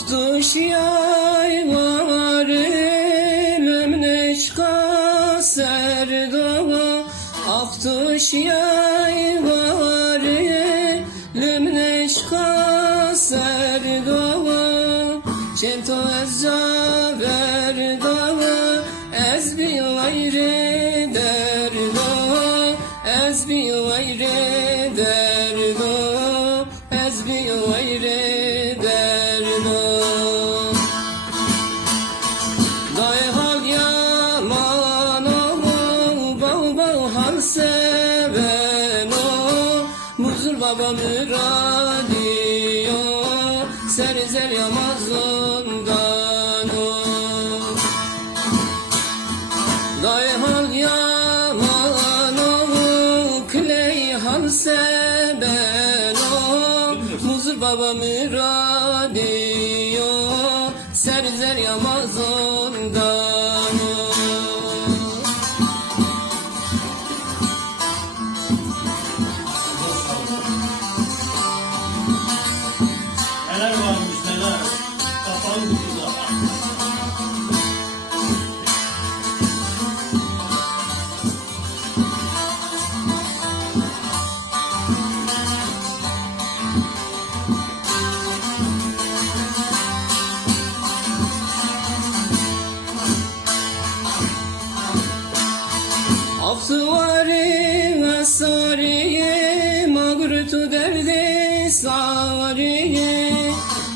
Aktuş yayvarı Lümneşka serdoğa Aktuş yayvarı Lümneşka serdoğa Çento ezza verdoğa Ez bi gayri derdoğa Ez bi gayri derdoğa Ez bi gayri Muzur baba müradiyo Serzer yamazından o Day hal yaman o Kley hal seben o Muzur baba müradiyo Serzer yamazından o Neler varmış neler, kapalı kutuda. Aftıvari ve sariye Mağrutu derdi sariye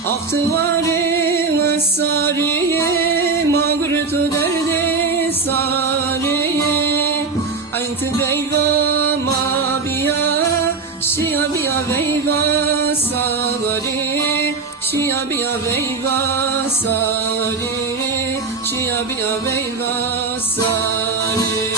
Aftıvari ve sariye Mağrutu derdi sariye Ayntı beyva mabiya Şia biya beyva sari Şia biya beyva sari Şia biya beyva sari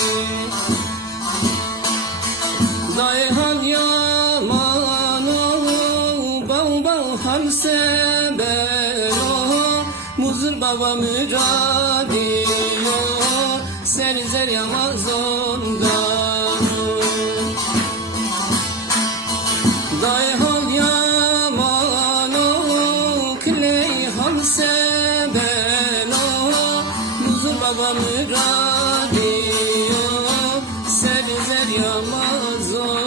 Dayhan yaman o Bav bav hal seben o Muzur baba müradiyo Serzer yamaz o